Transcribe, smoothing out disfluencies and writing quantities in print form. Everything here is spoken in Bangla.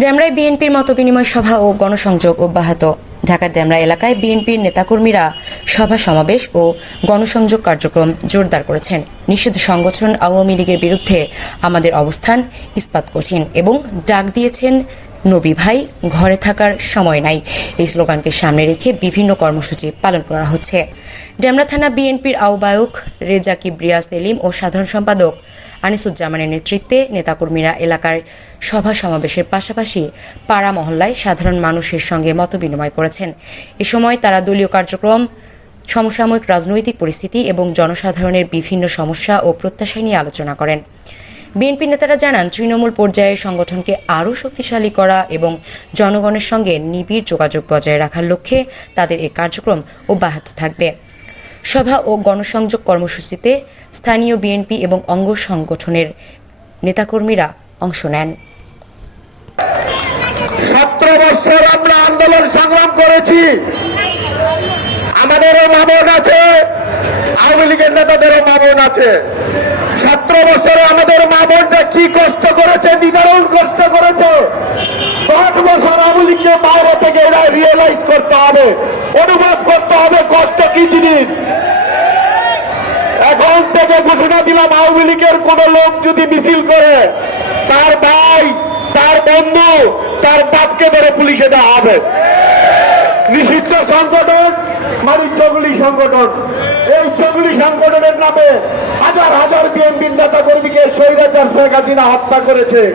ডেমরায় বিএনপির মতবিনিময় সভা ও গণসংযোগ অব্যাহত। ঢাকার ডেমরা এলাকায় বিএনপির নেতাকর্মীরা সভা সমাবেশ ও গণসংযোগ কার্যক্রম জোরদার করেছেন। নিষিদ্ধ সংগঠন আওয়ামী লীগের বিরুদ্ধে আমাদের অবস্থান ইস্পাত কঠিন এবং ডাক দিয়েছেন নবী ভাই ঘরে থাকার সময় নাই। এই স্লোগানকে সামনে রেখে বিভিন্ন কর্মসূচি পালন করা হচ্ছে। ডেমরা থানা বিএনপির আহ্বায়ক রেজা কিবরিয়া সেলিম ও সাধারণ সম্পাদক আনিসুজ্জামানের নেতৃত্বে নেতাকর্মীরা এলাকার সভা সমাবেশের পাশাপাশি পাড়া মহল্লায় সাধারণ মানুষের সঙ্গে মতবিনিময় করেছেন। এ সময় তারা দলীয় কার্যক্রম, সমসাময়িক রাজনৈতিক পরিস্থিতি এবং জনসাধারণের বিভিন্ন সমস্যা ও প্রত্যাশা নিয়ে আলোচনা করেন। বিএনপি নেতারা জানান, তৃণমূল পর্যায়ে সংগঠনকে আরও শক্তিশালী করা এবং জনগণের সঙ্গে নিবিড় যোগাযোগ বজায় রাখার লক্ষ্যে তাদের এই কার্যক্রম অব্যাহত থাকবে। সভা ও গণসংযোগ কর্মসূচিতে স্থানীয় বিএনপি এবং অঙ্গ সংগঠনের নেতাকর্মীরা অংশ নেন। 17 বছর আমরা আন্দোলন সংগ্রাম করেছি, আমাদেরও মামন আছে, আওয়ামী লীগের নেতাদেরও মামন আছে। 17 বছরে আমাদের মামনটা কি কষ্ট করেছে, নিদারুণ কষ্ট করেছে। 5 বছর আওয়ামী লীগকে বাইরে থেকে এরা রিয়েলাইজ করতে হবে, অনুভব করতে হবে কষ্ট কি জিনিস। এখন থেকে ঘোষণা দিলাম, আওয়ামী লীগের কোন লোক যদি মিছিল করে, তার ভাই, তার বন্ধু, তার বাপকে ধরে পুলিশে দেওয়া হবে। নিষিদ্ধ সংগঠন মানে চগলি সংগঠন। এই চগলি সংগঠনের নামে হাজার হাজার বিএনপি নেতা কর্মীকে স্বৈরাচার শেখ হাসিনা হত্যা করেছে।